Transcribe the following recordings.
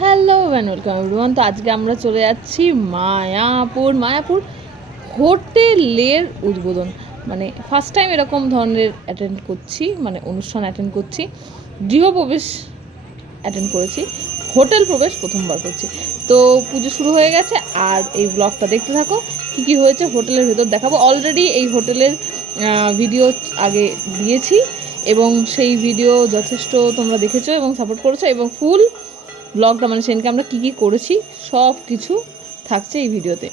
Hello and welcome everyone. তো আজকে আমরা চলে যাচ্ছি মায়াপুর হোটেলের উদ্বোধন, মানে ফার্স্ট টাইম এরকম ধরনের অ্যাটেন্ড করছি, মানে অনুষ্ঠান অ্যাটেন্ড করছি। গৃহপ্রবেশ অ্যাটেন্ড করেছি, হোটেল প্রবেশ প্রথমবার করছি। তো পুজো শুরু হয়ে গেছে আর এই ব্লগটা দেখতে থাকো, কী কী হয়েছে হোটেলের ভেতর দেখাবো। অলরেডি এই হোটেলের ভিডিও আগে দিয়েছি এবং সেই ভিডিও যথেষ্ট তোমরা দেখেছো এবং সাপোর্ট করেছো, এবং ফুল ব্লগটা মানে সেদিনকে আমরা কী কী করেছি সব কিছু থাকছে এই ভিডিওতে।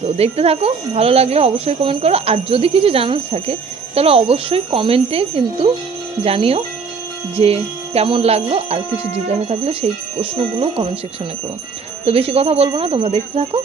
তো দেখতে থাকো, ভালো লাগলে অবশ্যই কমেন্ট করো, আর যদি কিছু জানার থাকে তাহলে অবশ্যই কমেন্টে কিন্তু জানিও যে কেমন লাগলো, আর কিছু জিজ্ঞাসা থাকলে সেই প্রশ্নগুলো কমেন্ট সেকশনে করো। তো বেশি কথা বলবো না, তোমরা দেখতে থাকো।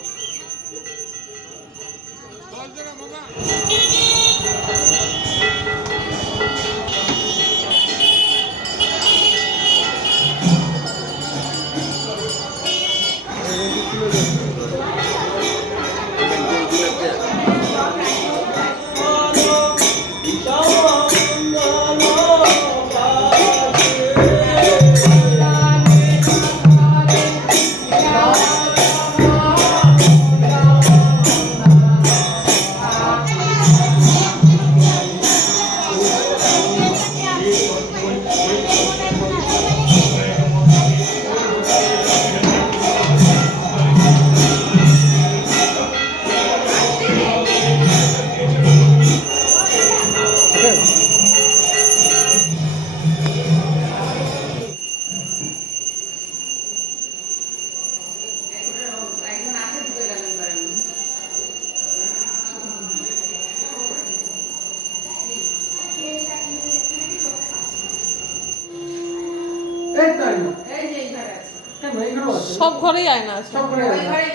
সব ঘরেই আয়না আছে, সব ঘরে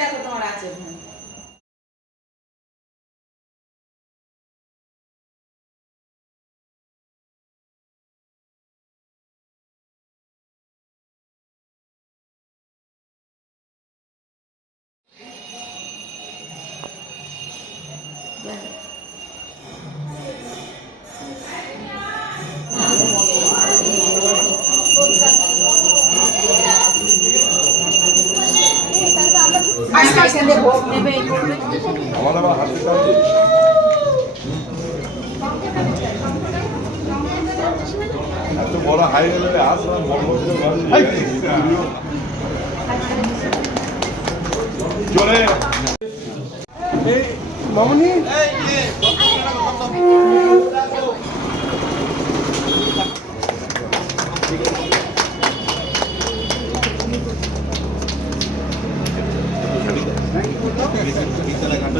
দেখো তোমার আছে। আমার আবার হাতে কাছে এত বড় হাই লেভেলে আসলাম চলে মামনি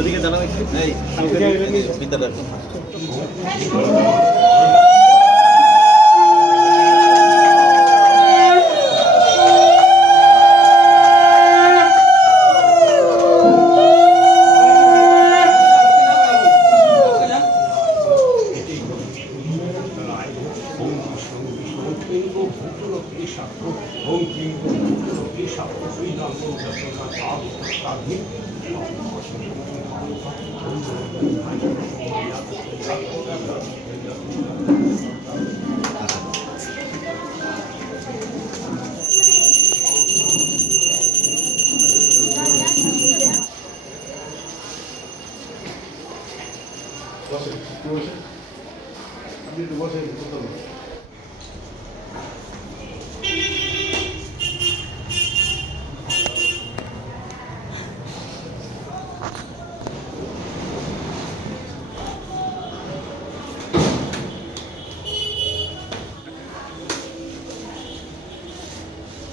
দিকে জানাবে বিদ্যালয়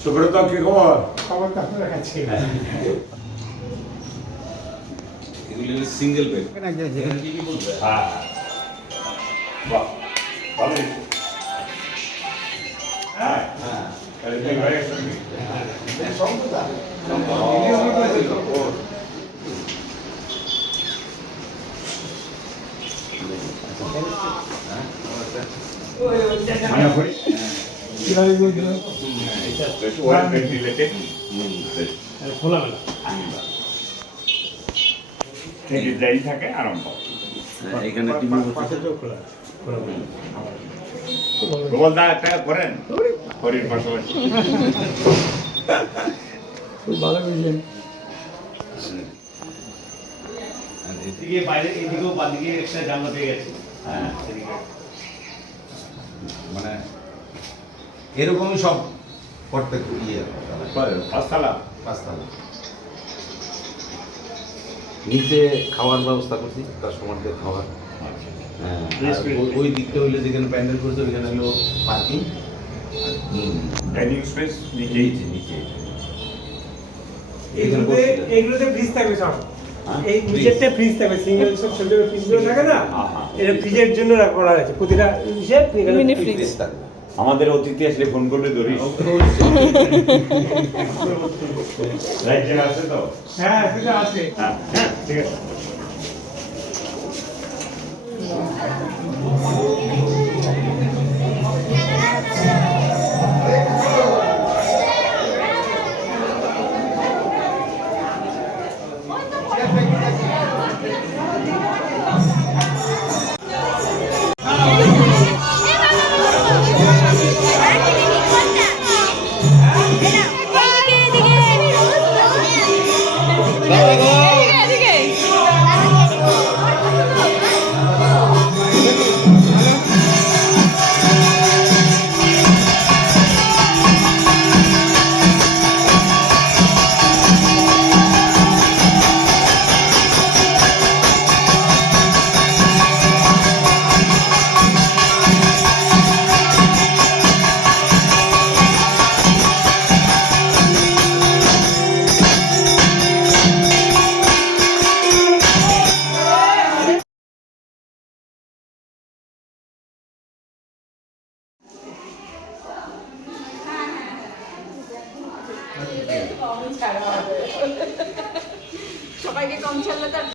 সুব্রত কি খবর? খবর তো আপনার কাছে এগুলো সিঙ্গেল বেড কি কি বলবে? হ্যাঁ বাহ ভালো হ্যাঁ হ্যাঁ এই ভাই সম্পদা কিভাবে বলছিল এটা ওয়ান ভেন্টিলেটেড খোলামেলা থেকে যাই থাকে আরম্ভ এখানে টিভি বসে খোলা গোলদা একটা করেন হরির পাশাপাশি খুব ভালো বুঝলেন। এদিকে বাইরে এদিকেও বাদিকে একটা জানলা পেয়ে গেছে। হ্যাঁ এদিকে মানে এরকমই সব প্রত্যেক পাঁচতলা। পাঁচতলা। নিচে খাওয়ার ব্যবস্থা করছি, কাস্টমারদের খাওয়ার। হ্যাঁ, আর ওই দিকটা হইলে যেখানে প্যান্ডেল করছে ওইখানে হলো পার্কিং। ডাইনিং স্পেস নিচেই। নিচে নিচে এইখানে বসছি। এইগুলোতে ফ্রিজ থাকবে সব। হ্যাঁ, এই নিচেরটা ফ্রিজ থাকবে, সিঙ্গেল সব ছোট ছোট ফ্রিজগুলো থাকে না, এটা ফ্রিজের জন্য করা হয়েছে। প্রতিটা হিসেব Mini fridge। ফ্রিজ থাকবে। আমাদের অতিথি আসলে ফোন করলে ধরিস। লাইট আছে তো? হ্যাঁ সেটা আছে। হ্যাঁ হ্যাঁ ঠিক আছে। সবাইকে কম ছাড়লে তার